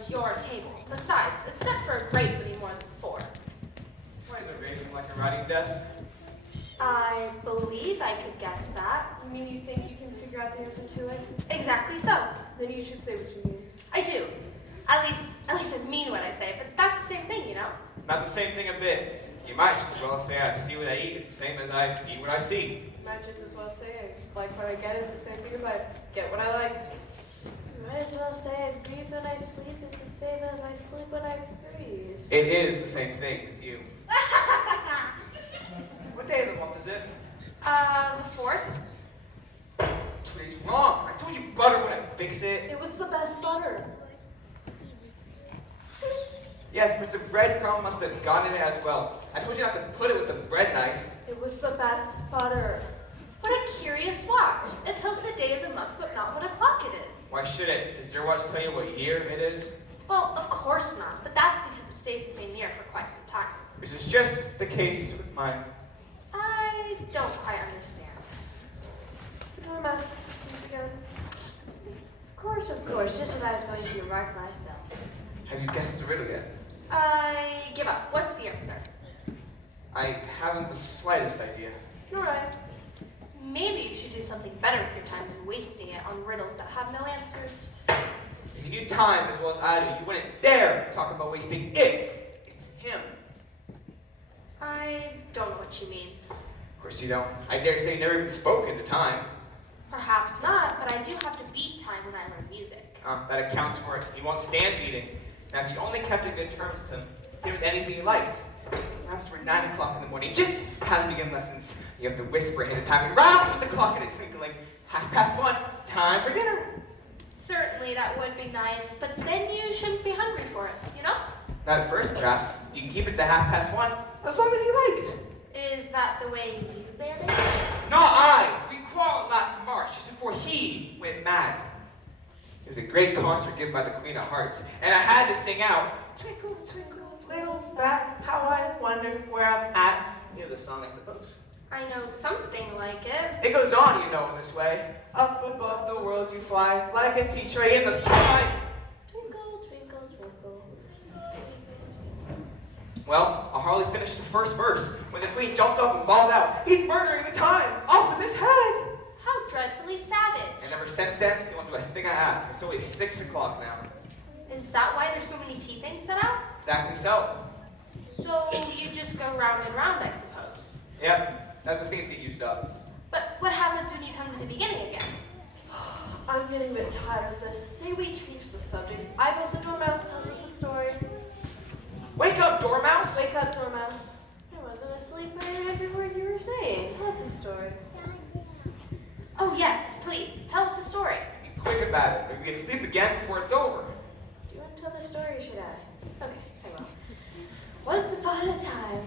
was your table. Besides, it's set for a great many more than 4. Why is it raising like a writing desk? I believe I could guess that. You mean you think you can figure out the answer to it? Exactly so. Then you should say what you mean. I do. At least I mean what I say, but that's the same thing, you know? Not the same thing a bit. You might just as well say I see what I eat is the same as I eat what I see. Might just as well say like what I get is the same thing as I get what I like. Might as well say I breathe when I sleep is the same as I sleep when I breathe. It is the same thing with you. What day of the month is it? The 4th? Today's wrong. I told you butter when I fixed it. It was the best butter. Yes, but the breadcrumb must have gotten it as well. I told you not to put it with the bread knife. It was the best butter. What a curious watch. It tells the day of the month, but not what o'clock it is. Why should it? Does your watch tell you what year it is? Well, of course not, but that's because it stays the same year for quite some time. Which is just the case with mine. I don't quite understand. Dormouse is asleep again. Of course, just what I was going to remark myself. Have you guessed the riddle yet? I give up. What's the answer? I haven't the slightest idea. You're right. Maybe you should do something better with your time than wasting it on riddles that have no answers. If you knew time as well as I do, you wouldn't dare talk about wasting it. It's him. I don't know what you mean. Of course you don't. I dare say you never even spoken to time. Perhaps not, but I do have to beat time when I learn music. That accounts for it. He won't stand beating. Now, if you only kept in good terms with him, give him anything you liked. Perhaps for 9 o'clock in the morning, just how to begin lessons. You have to whisper in the time and round the clock and it's twinkling. 1:30, time for dinner. Certainly that would be nice, but then you shouldn't be hungry for it, you know? Not at first, perhaps. You can keep it to 1:30, as long as you liked. Is that the way you bear it? Not I! We quarreled last March, just before he went mad. It was a great concert given by the Queen of Hearts, and I had to sing out, Twinkle, twinkle, little bat, how I wonder where I'm at. You know the song, I suppose. I know something like it. It goes on, you know, in this way. Up above the world you fly, like a tea tray in the sky. Twinkle, twinkle, twinkle. Well, I hardly finished the first verse when the Queen jumped up and bawled out, he's murdering the time, off with his head. How dreadfully savage. And ever since then, he won't do a thing I ask. It's only 6 o'clock now. Is that why there's so many tea things set out? Exactly so. So you just go round and round, I suppose. Yep, as the things get used up. But what happens when you come to the beginning again? I'm getting a bit tired of this. Say we change the subject. I bet the Dormouse tells us a story. Wake up, Dormouse! Wake up, Dormouse. I wasn't asleep. I heard every word you were saying. What's the story? Oh yes, please, tell us a story. Be quick about it, or you get asleep again before it's over. Do you want to tell the story, should I? Okay, I will. Once upon a time,